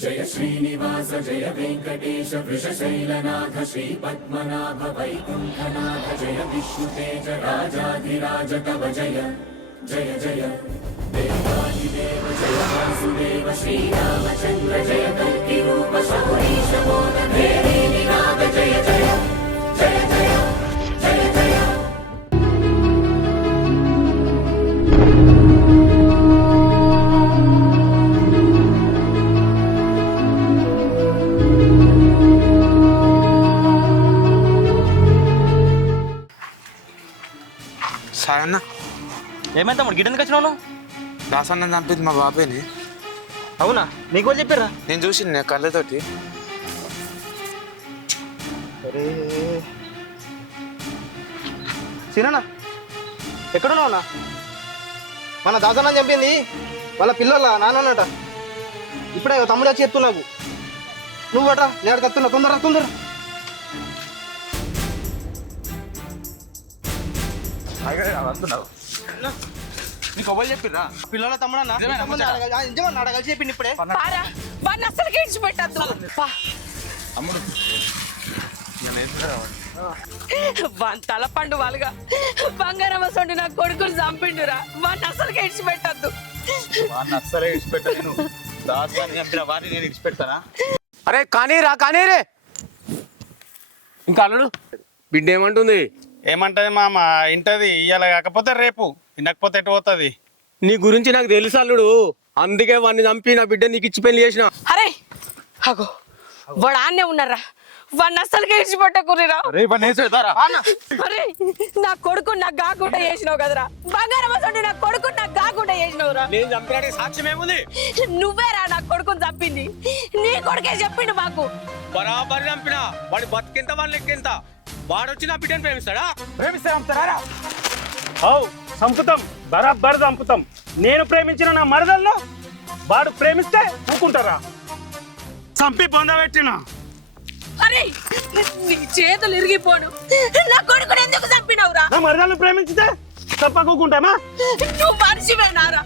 जय श्रीनिवास जय वेंकटेश वृषशैलनाथ श्रीपद्मनाभ वैकुंठनाथ जय विष्णुतेज राजाधिराज तव जय जय जय देवादिदेव जय वासुदेव श्रीरामचंद्र जय कल्किरूप शौरीश मोद भेरी निनाद जय जय जय जय जय जय సాయన్న ఏమైంది తమ్ముడు గిడ్డనికి వచ్చినావు? దాసన్న చంపింది మా బాబాయ్ని. అవునా? నీకు వాళ్ళు చెప్పారా? నేను చూసిన కళ్ళతోటి. అరే సీనా ఎక్కడున్నావునా? మన దాసన్న చంపింది వాళ్ళ పిల్లల నాన్నట. ఇప్పుడే తమ్ముడు వచ్చి చెప్తు నాకు. నువ్వు అట్రా నేను కత్తున్నా, తొందర తొందర. వస్తున్నావు నీకు ఎవరు చెప్పిరా? పిల్లల తమ్ముడన్నా నిజమన్నా అడగాలి చెప్పింది ఇప్పుడే. అసలుకి ఇచ్చిపెట్టద్దు అమ్ముడు వాన్ తలపండు వాళ్ళగా బంగారం వసండి నా కొడుకుని చంపిండురా. వాడిని అసలుకి ఇచ్చిపెట్టద్దు. వాడిని అస్సలే ఇడిచిపెట్టా. నేను దాసాన్ని చంపిన వాడిని నేను ఇడిచిపెడతానా? అరే కానీ రా కానీ రే. ఇంకా అల్లుడు బిడ్డ ఏమంటుంది? ఏమంటది మామ? ఇంటది ఇయ్యాల కాకపోతే రేపు, వినకపోతే ఎటు పోతుంది? నీ గురించి నాకు తెలుసు అల్లుడు, అందుకే వాడిని చంపి నా బిడ్డ నీకు ఇచ్చి పెళ్లి చేసిన. అరే అగో వాడు ఆన్నే ఉన్నారా. వాడిని అసలుకి ఇచ్చిపెట్టకుర్రిరా. అరే నా కొడుకు నాకు కాకుండా చేసినావు కదరా. బంగారం వసండి నా కొడుకు నాకు కాకుండా చేసినావురా. నేను చంపిన సాక్ష్యం ఏముంది? నువ్వేరా నా కొడుకుని చంపింది. నీ కొడుకే చెప్పిండు మాకు. బరాబరి చంపిన వాడి బతికింత వాళ్ళ లెక్కింత. వాడు వచ్చి నా బిడ్డను ప్రేమిస్తాడా? చంపుతాం, బరాబర్ చంపుతాం. నేను ప్రేమించిన నా మరదల్లో వాడు ప్రేమిస్తే ఊకుంటారా? చంపి పొందబెట్టిన. అరే నీ చేతులు ఇరిగిపోను. నా కొడుకుని ఎందుకు చంపినవురా? నా మరదల్ని ప్రేమించితే తప్పకుంటామా? నువ్వు మనిషివేనారా?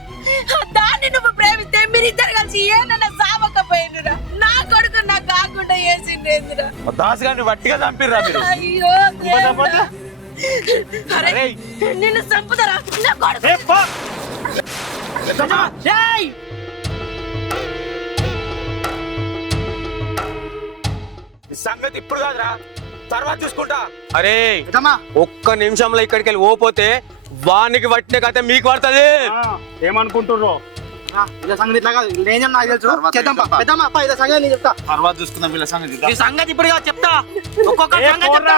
దాన్ని నువ్వు ప్రేమిస్తే మీరిద్దరు కలిసి ఏనన్నా సావకపోయినరా. నా కొడుకు నాకు కాకుండా చేసిండేందురా. దాసు గారిని వట్టిగా చంపిర్రా మీరు. అయ్యో దేవుడా. అరే నిన్ను చంపుతారా నా కొడుకు? ఏయ్! సంగతి ఇప్పుడు కాదురా, తర్వాత చూసుకుంటా. అరే ఒక్క నిమిషంలో ఇక్కడికి వెళ్ళి ఓపోతే వానికి పట్టిన కథ మీకు పడుతుంది. ఏమనుకుంటుర్రో? సంగతి ఇట్లా కాదు, నేను నాకు తెలుసు. చేద్దాం పెద్దమ్మా అప్ప, ఇదే సంగతి నేను చెప్తా. తర్వాత చూసుకుందాం వీళ్ళ సంగతి. ఈ సంగతి ఇప్పుడు కాదు, చెప్తా. ఒక్కొక్క సంగతి చెప్తా.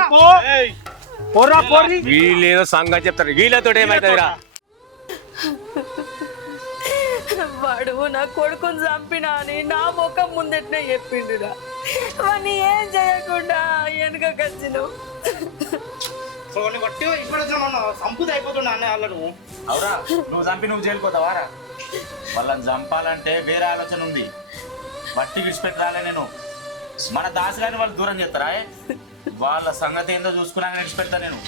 వీళ్ళేదో సంగతి చెప్తారు, వీళ్ళతో ఏమైతుందిరా? వాడు నా కొడుకుని చంపినా అని నా ముఖం ముందెట్నే చెప్పిండురా. వాడిని ఏం చేయకుండా వెనకకొచ్చినావు. సంపూత అయిపోతున్నా అన్న వాళ్ళను. అవురా, నువ్వు చంపి నువ్వు జైలుకోతావారా? వాళ్ళని చంపాలంటే వేరే ఆలోచన ఉంది. బట్టి విడిచిపెట్టి రాలే నేను. మన దాసు గారిని వాళ్ళు దూరం చేస్తారా? వాళ్ళ సంగతి ఏందో చూసుకున్నాక విడిచిపెడతా నేను.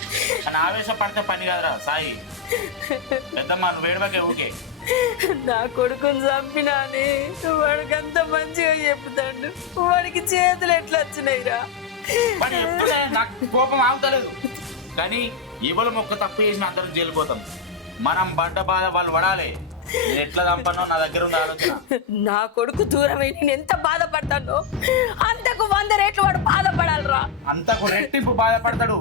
అని ఆవేశపడితే పని కాదురా సాయి. పెద్దమ్మా నువ్వు వేడబాకే ఊకే. నా కొడుకుని చంపినా అని వాడికి అంత మంచిగా చెప్తాడు. వాడికి చేతులు ఎట్లా వచ్చినాయిరా? పని ఎప్పుడే నాకు కోపం ఆగుతలేదు. కానీ ఇవాళ ఒక్క తప్పు చేసిన అందరం జైలుపోతాం. మనం పడ్డ బాధ వాళ్ళు పడాలి. నేను ఎట్లా చంపనో నా దగ్గర ఉన్న ఆలోచన. నా కొడుకు దూరమై నేను ఎంత బాధపడతానో అంతకు 100 రెట్లు వాడు బాధపడాలరా. అంతకు రెట్టింపు బాధపడతాడు.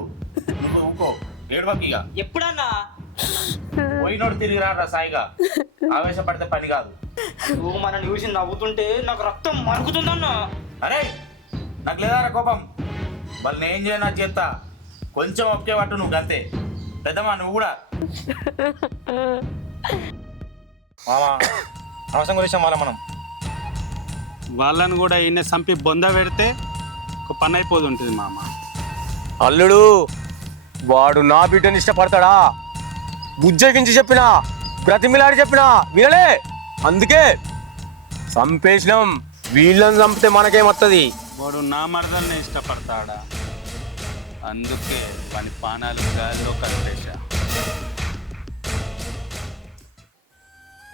నువ్వు ఊకో, ఏడవకిగా. ఎప్పుడన్నా పోయినోడు తిరిగి రారా సాయిగా. ఆవేశపడితే పని కాదు. నువ్వు మన చూసి నవ్వుతుంటే నాకు రక్తం మరుగుతుందన్నా. అరే నాకు లేదారా కోపం? వాళ్ళని ఏం చేయను అది చేస్తా. కొంచెం ఒకే పట్టు నువ్వు అంతే. పెద్దమ్మా నువ్వు కూడా. అవసరం గురించి మనం వాళ్ళని కూడా ఈయన చంపి బొంద పెడితే ఒక పని అయిపోదు ఉంటుంది మామ. అల్లుడు వాడు నా బిడ్డని ఇష్టపడతాడా? బుజ్జగించి చెప్పినా, బ్రతిమిలాడి చెప్పినా వినలే. అందుకే చంపేసినాం. వీళ్ళని చంపితే మనకేమొస్తుంది? వాడు నా మరదల్ని ఇష్టపడతాడా? అందుకే వాని పానాలు గాల్లో కలిపేశా.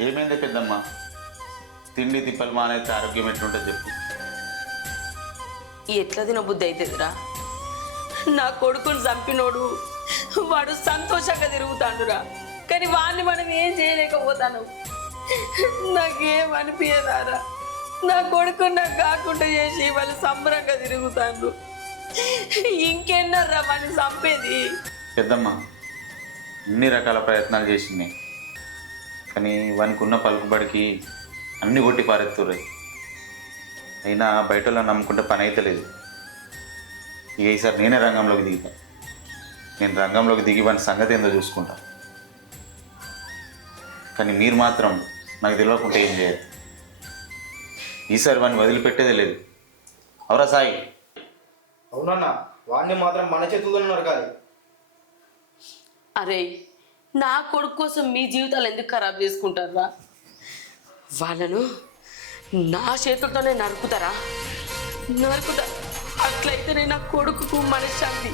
ఏమైంది పెద్దమ్మ? తిండి తిప్పలు మానైతే ఆరోగ్యం ఎట్లుంటుంది చెప్పు. ఎట్లా తినబుద్ధి అవుతుందిరా? నా కొడుకుని చంపినోడు వాడు సంతోషంగా తిరుగుతాడురా, కానీ వాడిని మనం ఏం చేయలేకపోతాను. నాకేం అనిపించదారా? నా కొడుకు నాకు కాకుండా చేసి వాళ్ళు సంబరంగా తిరుగుతాడు. ఇంకెన్నర్రా వాడిని చంపేది? పెద్దమ్మ అన్ని రకాల ప్రయత్నాలు చేసింది, కానీ వానికి ఉన్న పలుకుబడికి అన్ని కొట్టి పారెత్తుర్రాయి. అయినా బయట వాళ్ళని నమ్ముకుంటే పని అయితే లేదు. ఇక ఈసారి నేనే రంగంలోకి దిగుతా. నేను రంగంలోకి దిగి వాని సంగతి ఏందో చూసుకుంటా. కానీ మీరు మాత్రం నాకు తెలియకుండా ఏం చేయదు. ఈసారి వాడిని వదిలిపెట్టేదే లేదు. అవరా సాయి? అవునన్నా, వాడిని మాత్రం మన చేతుల్లో నరకాలి. అరే, నా కొడుకు కోసం మీ జీవితాలు ఎందుకు ఖరాబ్ చేసుకుంటారా? వాళ్ళను నా చేతులతోనే నరుకుతారా? నరుకుతా. అట్లయితేనే నా కొడుకు మనశ్శాంతి.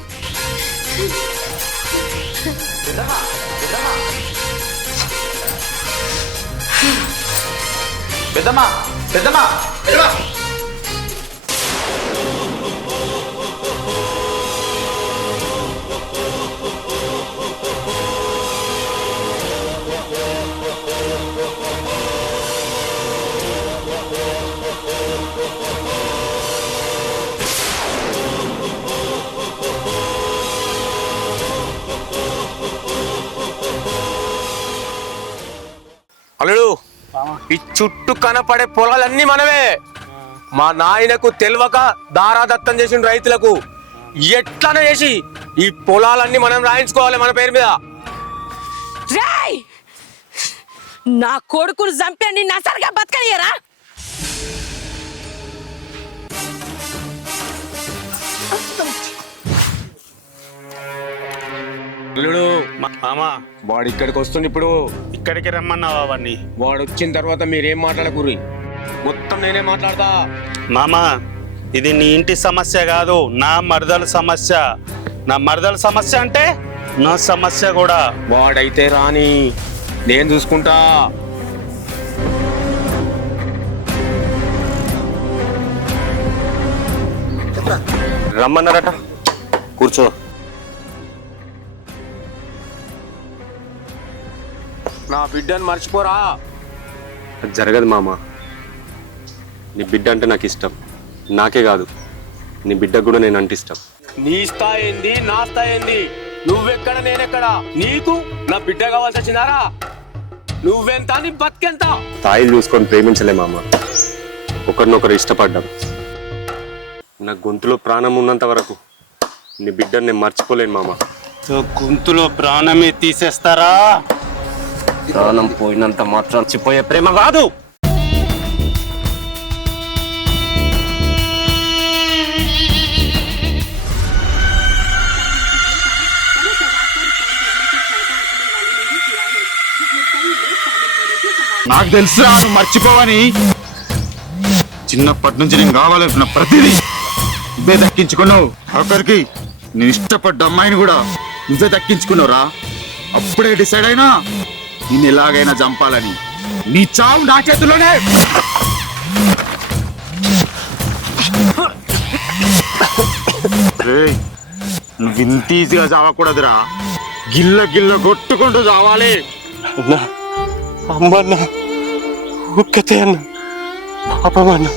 పెద్దమ్మా పెద్దమ్మా అల్లుడు, ఈ చుట్టూ కనపడే పొలాలన్నీ మనవే. మా నాయనకు తెలియక దారాదత్తం చేసిన రైతులకు ఎట్లనే చేసి ఈ పొలాలన్నీ మనం రాయించుకోవాలి మన పేరు మీద. రేయ్, నా కొడుకును చంపండి, నసరిగా బతకనియరా? అల్లుడు, మామా వాడు ఇక్కడికి వస్తుంది. ఇప్పుడు ఇక్కడికి రమ్మన్నావా వాడిని? వాడు వచ్చిన తర్వాత మీరేం మాట్లాడకూరి, మొత్తం నేనే మాట్లాడతా. మామా, ఇది నీ ఇంటి సమస్య కాదు, నా మరదల సమస్య. నా మరదల సమస్య అంటే నా సమస్య కూడా. వాడైతే రాని, నేను చూసుకుంటా. రమ్మన్నారట, కూర్చో. నా బిడ్డను మర్చిపోరా. అది జరగదు మామ. నీ బిడ్డ అంటే నాకు ఇష్టం. నాకే కాదు, నీ బిడ్డకు కూడా నేను అంటే ఇష్టం. నీ స్థాయి ఏంది, నా స్థాయి ఏంది? నువ్వెక్కడ నేనెక్కడ? నీకు నా బిడ్డ కావాల్సి వచ్చిందారా? నువ్వెంత, నీ బతికెంత? స్థాయిలు చూసుకొని ప్రేమించలే మామ, ఒకరినొకరు ఇష్టపడ్డాం. నా గొంతులో ప్రాణం ఉన్నంత వరకు నీ బిడ్డను నేను మర్చిపోలేను మామ. గొంతులో ప్రాణమే తీసేస్తారా? ప్రాణం పోయినంత మాత్రం మర్చిపోయే ప్రేమ కాదు. నాకు తెలుసురా నువ్వు మర్చిపోవని. చిన్నప్పటి నుంచి నేను కావాలనుకున్న ప్రతిదీ నువ్వే దక్కించుకున్నావు. ఆఖరికి నేను ఇష్టపడ్డ అమ్మాయిని కూడా నువ్వే దక్కించుకున్నావురా. అప్పుడే డిసైడ్ అయినా నేను ఎలాగైనా చంపాలని. నీ చావు నా చేతుల్లోనే. నువ్వు ఇంత ఈజీగా చావకూడదురా. గిల్ల గిల్ల కొట్టుకుంటూ చావాలి. అన్నా, అమ్మన్న ఒక్కతే అన్న, పాపమన్న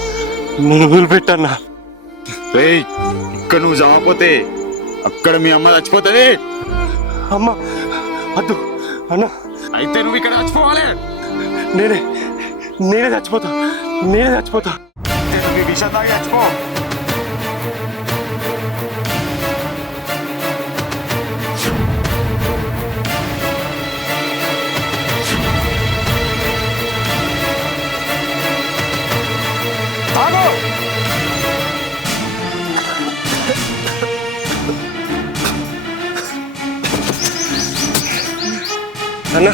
నన్ను వదిలిపెట్టన్నా. ఇక్కడ నువ్వు చావపోతే అక్కడ మీ అమ్మ చచ్చిపోతుంది. అమ్మ వద్దు అన్న. అయితే నువ్వు ఇక్కడ చచ్చిపోవాలి. నేనే చచ్చిపోతా. నువ్వు విషయం తాగి చచ్చిపో. అన్న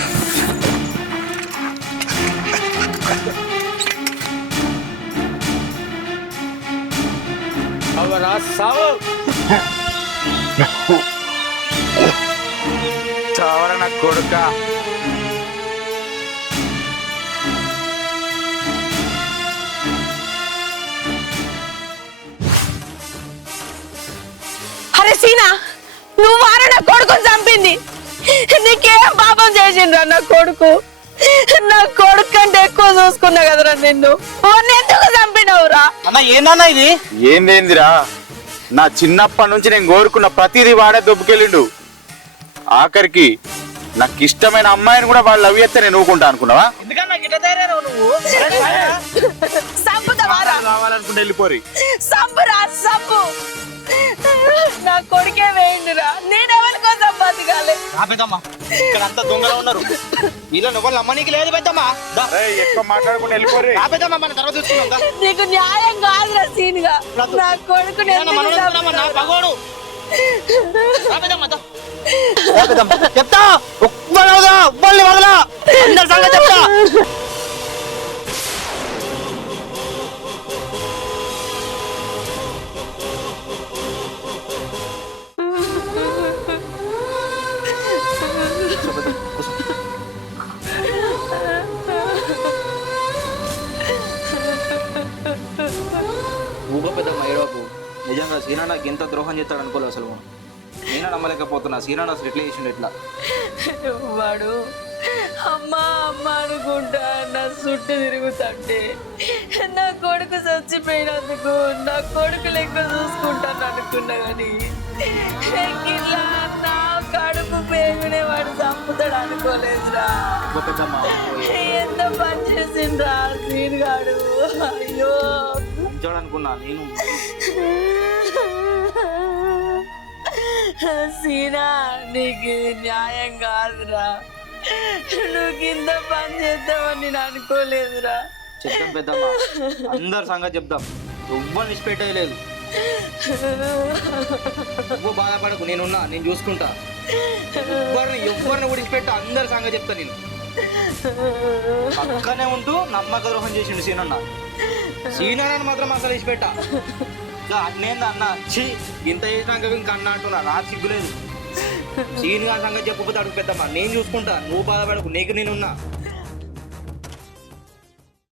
అవరా సావు. చావరా నా కొడుక. నువ్వారా నా కొడుకుని చంపింది? నీకేం పాపం చేసిండ్రా నా కొడుకు? నా కొడుకు కంటే ఎక్కువ చూసుకున్నా కదరా నిన్ను. ఎందుకు చంపినవురా? అన్న ఏందన్నా ఇది? ఏందేందిరా, నా చిన్నప్పటి నుంచి నేను కోరుకున్న ప్రతిదీ వాడే దొబ్బుకెళ్ళిండు. ఆఖరికి నాకు ఇష్టమైన అమ్మాయిని కూడా వాళ్ళు లవ్ చేస్తే నేను ఊకుంటా అనుకున్నావా? ఎందుకన్నా గిట్ల తయారైనావు నువ్వు? చంపుతావారా? కావాలనుకుంటే వెళ్ళిపోరి. చంపురా చంపు. నా కొడుకే వేయండిరా, నేనెవరికో సంపాదించాలి. పెద్దమ్మా ఇక్కడ అంతా దొంగలు ఉన్నారు, వీళ్ళని ఎవరు నమ్మనీకి లేదు పెద్దమ్మా. ఎక్కువ మాట్లాడుకుంటే వెళ్ళిపోరి. పెద్దమ్మా మన తర్వాత చూసుకుందాం దా. నీకు న్యాయం కాదురా సీన్గా. నా కొడుకు పగోడు చెప్తా, ఉవ్వల్ని వదలా, అందరి సంగతి చెప్తా. ఊగ పెద్ద మైరాపు నిజంగా సీనా నాకు ఎంత ద్రోహం చేస్తాడు అనుకోలేదు అసలు. నేనే నమ్మలేకపోతున్నా సీనా అసలు ఎట్లా చేసిండు ఎట్లా. వాడు అమ్మా అమ్మ అనుకుంటా నా చుట్టూ తిరుగుతుంటే నా కొడుకు చచ్చిపోయినందుకు నా కొడుకు లెక్క చూసుకుంటాను అనుకున్నా కానీ ఇలా నా కడుపు పేగునే వాడు చంపుతాడు అనుకోలేదురా. ఎంత పని చేసిండ్రా సీనుగాడు. అయ్యో మంచోడు అనుకున్నా నేను. సీనా నీకు ఇది న్యాయం కాదురా. నువ్వు కింద పని చేద్దామని నేను అనుకోలేదురా. చెప్తాం పెద్దమ్మా, అందరు సంగతి చెప్తాం. ఎవ్వరు నిష్పెట్టలేదు. నువ్వు బాధపడకు, నేనున్నా, నేను చూసుకుంటా. ఎవరిని విడిచిపెట్టా, అందరి సంగతి చెప్తా. నేను పక్కనే ఉంటూ నమ్మక ద్రోహం చేసిండు సీనన్న. సీనన్న మాత్రం అసలు విడిచిపెట్టా. అన్నేందా అన్న ఛీ ఇంత చేసినాక ఇంకా అన్న అంటున్నా, నాకు సిగ్గులేదు. సీన్ గారి సంగతి చెప్పకపోతే అడుగు పెద్దమ్మా, నేను చూసుకుంటా. నువ్వు బాధపడకు, నీకు నేనున్నా.